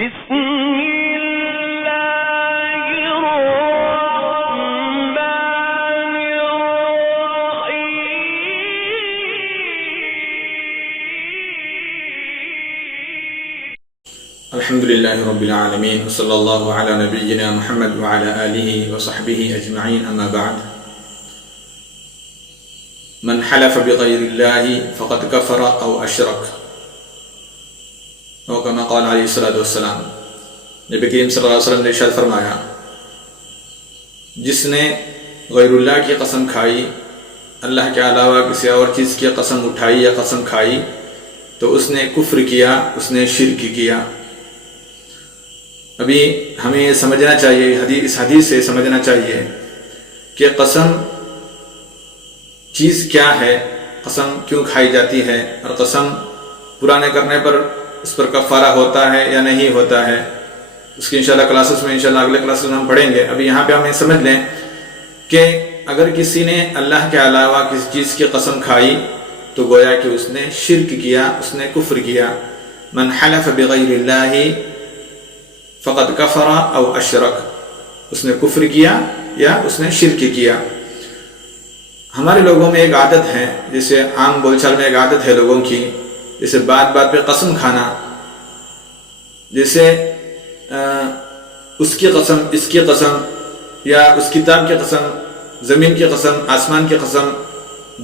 بسم الله الرحمن الرحيم الحمد لله رب العالمين وصلى الله على نبينا محمد وعلى آله وصحبه أجمعين أما بعد من حلف بغير الله فقد كفر أو أشرك اور کما قال علیہ الصلوۃ والسلام، نبی کریم صلی اللہ علیہ وسلم نے ارشاد فرمایا، جس نے غیر اللہ کی قسم کھائی، اللہ کے علاوہ کسی اور چیز کی قسم اٹھائی یا قسم کھائی، تو اس نے کفر کیا، اس نے شرک کیا۔ ابھی ہمیں یہ سمجھنا چاہیے، اس حدیث سے سمجھنا چاہیے کہ قسم چیز کیا ہے، قسم کیوں کھائی جاتی ہے، اور قسم پرانے کرنے پر اس پر کفارہ ہوتا ہے یا نہیں ہوتا ہے۔ اس کی انشاءاللہ کلاسز میں، انشاءاللہ اگلے کلاسز میں ہم پڑھیں گے۔ ابھی یہاں پہ ہم یہ سمجھ لیں کہ اگر کسی نے اللہ کے علاوہ کسی چیز کی قسم کھائی تو گویا کہ اس نے شرک کیا، اس نے کفر کیا۔ من حلف بغیر اللہ فقد کفر او اشرک، اس نے کفر کیا یا اس نے شرک کیا۔ ہمارے لوگوں میں ایک عادت ہے، جیسے عام بول چال میں ایک عادت ہے لوگوں کی، جیسے بات بات پہ قسم کھانا، جیسے اس کی قسم، اس کی قسم، یا اس کتاب کی قسم، زمین کی قسم، آسمان کی قسم،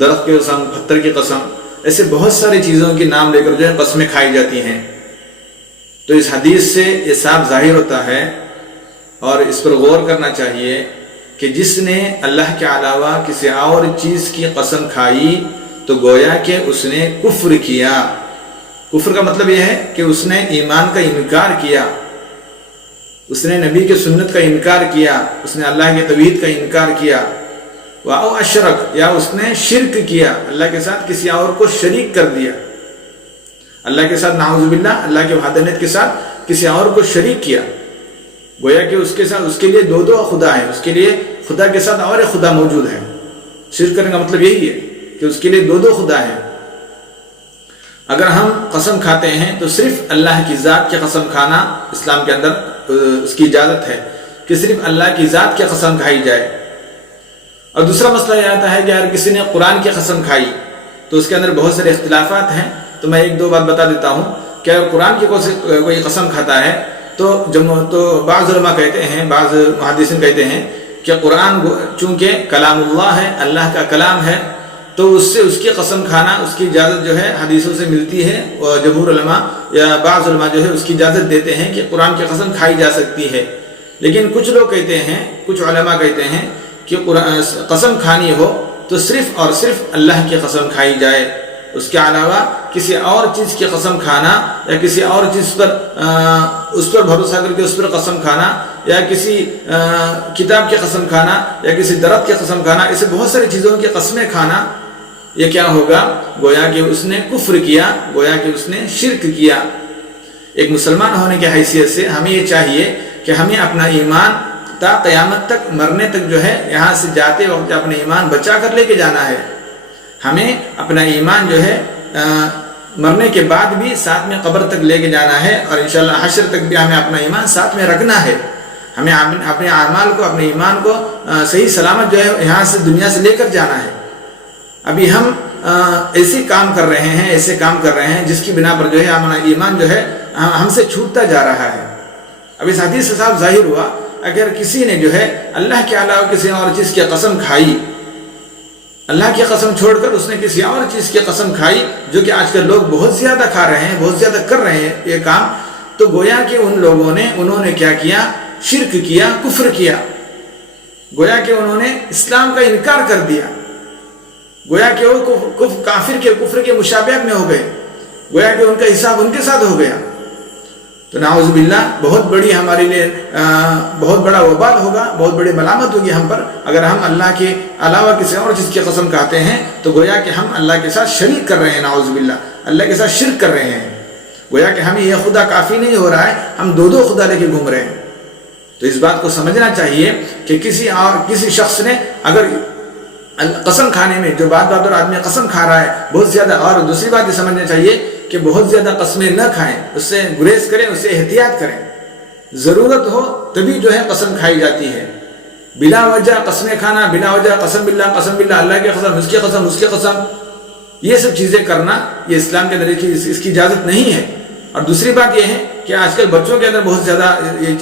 درخت کی قسم، پتھر کی قسم، ایسے بہت ساری چیزوں کے نام لے کر جو ہے قسمیں کھائی جاتی ہیں۔ تو اس حدیث سے یہ صاف ظاہر ہوتا ہے، اور اس پر غور کرنا چاہیے کہ جس نے اللہ کے علاوہ کسی اور چیز کی قسم کھائی تو گویا کہ اس نے کفر کیا۔ کفر کا مطلب یہ ہے کہ اس نے ایمان کا انکار کیا، اس نے نبی کے سنت کا انکار کیا، اس نے اللہ کے توحید کا انکار کیا، او اشرک، یا اس نے شرک کیا، اللہ کے ساتھ کسی اور کو شریک کر دیا، اللہ کے ساتھ نعوذ باللہ، اللہ کے وحدانیت کے ساتھ کسی اور کو شریک کیا۔ گویا کہ اس کے ساتھ، اس کے لیے دو خدا ہیں، اس کے لیے خدا کے ساتھ اور ایک خدا موجود ہے۔ شرک کرنے کا مطلب یہی ہے کہ اس کے لیے دو خدا ہیں۔ اگر ہم قسم کھاتے ہیں تو صرف اللہ کی ذات کی قسم کھانا اسلام کے اندر اس کی اجازت ہے کہ صرف اللہ کی ذات کی قسم کھائی جائے۔ اور دوسرا مسئلہ یہ آتا ہے کہ اگر کسی نے قرآن کی قسم کھائی تو اس کے اندر بہت سارے اختلافات ہیں، تو میں ایک دو بات بتا دیتا ہوں کہ اگر قرآن کی کوئی قسم کھاتا ہے تو بعض علماء کہتے ہیں، بعض محدثین کہتے ہیں کہ قرآن چونکہ کلام اللہ ہے، اللہ کا کلام ہے، تو اس سے اس کی قسم کھانا، اس کی اجازت جو ہے حدیثوں سے ملتی ہے، اور جمہور علماء یا بعض علماء جو ہے اس کی اجازت دیتے ہیں کہ قرآن کی قسم کھائی جا سکتی ہے۔ لیکن کچھ لوگ کہتے ہیں، کچھ علماء کہتے ہیں کہ قسم کھانی ہو تو صرف اور صرف اللہ کی قسم کھائی جائے، اس کے علاوہ کسی اور چیز کی قسم کھانا یا کسی اور چیز پر اس پر بھروسہ کر کے اس پر قسم کھانا، یا کسی کتاب کی قسم کھانا، یا کسی درخت کی قسم کھانا، ایسے بہت ساری چیزوں کی قسمیں کھانا، یہ کیا ہوگا؟ گویا کہ اس نے کفر کیا، گویا کہ اس نے شرک کیا۔ ایک مسلمان ہونے کی حیثیت سے ہمیں یہ چاہیے کہ ہمیں اپنا ایمان تا قیامت تک، مرنے تک جو ہے یہاں سے جاتے وقت اپنا ایمان بچا کر لے کے جانا ہے۔ ہمیں اپنا ایمان جو ہے مرنے کے بعد بھی ساتھ میں قبر تک لے کے جانا ہے، اور انشاءاللہ حشر تک بھی ہمیں اپنا ایمان ساتھ میں رکھنا ہے۔ ہمیں اپنے اعمال کو، اپنے ایمان کو صحیح سلامت جو ہے یہاں سے، دنیا سے لے کر جانا ہے۔ ابھی ہم ایسے کام کر رہے ہیں جس کی بنا پر جو ہے ہمارا ایمان جو ہے ہم سے چھوٹتا جا رہا ہے۔ اب اس حدیث سے صاحب ظاہر ہوا، اگر کسی نے جو ہے اللہ کے علاوہ کسی اور چیز کی قسم کھائی، اللہ کی قسم چھوڑ کر اس نے کسی اور چیز کی قسم کھائی، جو کہ آج کل لوگ بہت زیادہ کھا رہے ہیں، بہت زیادہ کر رہے ہیں یہ کام، تو گویا کہ انہوں نے کیا کیا؟ شرک کیا، کفر کیا۔ گویا کہ انہوں نے اسلام کا انکار کر دیا، گویا کہ وہ کافر کے کفر کے مشابہت میں ہو گئے، گویا کہ ان کا حساب ان کے ساتھ ہو گیا۔ تو نعوذ باللہ بہت بڑی ہمارے لیے بہت بڑا وبال ہوگا، بہت بڑی ملامت ہوگی ہم پر، اگر ہم اللہ کے علاوہ کسی اور چیز کی قسم کھاتے ہیں تو گویا کہ ہم اللہ کے ساتھ شریک کر رہے ہیں، نعوذ باللہ اللہ کے ساتھ شرک کر رہے ہیں۔ گویا کہ ہمیں یہ خدا کافی نہیں ہو رہا ہے، ہم دو خدا لے کے گھوم رہے ہیں۔ تو اس بات کو سمجھنا چاہیے کہ کسی شخص نے اگر قسم کھانے میں، جو بات پر آدمی قسم کھا رہا ہے بہت زیادہ، اور دوسری بات یہ سمجھنا چاہیے کہ بہت زیادہ قسمیں نہ کھائیں، اس سے گریز کریں، اس سے احتیاط کریں. ضرورت ہو تبھی جو ہے قسم کھائی جاتی ہے. بلا وجہ قسمیں کھانا، بلا وجہ قسم باللہ، اللہ کی قسم، اس کی قسم، یہ سب چیزیں کرنا یہ اسلام کے اندر اس کی اجازت نہیں ہے. اور دوسری بات یہ ہے کہ آج کل بچوں کے اندر بہت زیادہ یہ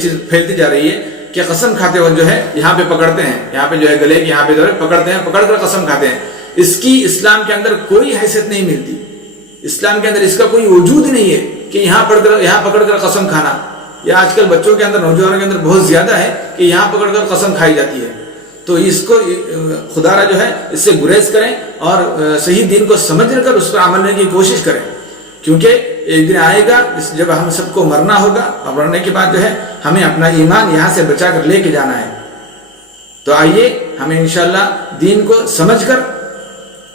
چیز پھیلتی جا رہی ہے کہ قسم کھاتے وقت جو ہے یہاں پہ پکڑتے ہیں، یہاں پہ جو ہے گلے کے یہاں پہ جو ہے پکڑتے ہیں، پکڑ کر قسم کھاتے ہیں. اس کی اسلام کے اندر کوئی حیثیت نہیں ملتی. اسلام کے اندر اس کا کوئی وجود ہی نہیں ہے کہ یہاں پکڑ کر قسم کھانا. یہ آج کل بچوں کے اندر، نوجوانوں کے اندر بہت زیادہ ہے کہ یہاں پکڑ کر قسم کھائی جاتی ہے. تو اس کو خدا را جو ہے اس سے گریز کریں اور صحیح دین کو سمجھ کر اس پر عمل کرنے کی کوشش کریں، کیونکہ ایک دن آئے گا جب ہم سب کو مرنا ہوگا، اور مرنے کے بعد جو ہے ہمیں اپنا ایمان یہاں سے بچا کر لے کے جانا ہے. تو آئیے ہمیں انشاءاللہ دین کو سمجھ کر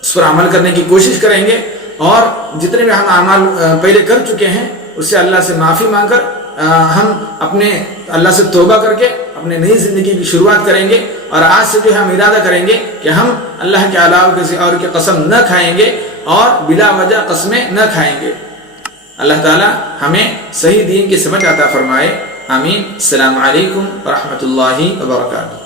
اس پر عمل کرنے کی کوشش کریں گے، اور جتنے بھی ہم اعمال پہلے کر چکے ہیں اس سے اللہ سے معافی مانگ کر ہم اپنے اللہ سے توبہ کر کے اپنے نئی زندگی کی شروعات کریں گے. اور آج سے جو ہم ارادہ کریں گے کہ ہم اللہ کے علاوہ کسی اور کی قسم نہ کھائیں گے اور بلا وجہ قسمیں نہ کھائیں گے. اللہ تعالی ہمیں صحیح دین کی سمجھ عطا فرمائے. آمین. السلام علیکم ورحمۃ اللہ وبرکاتہ.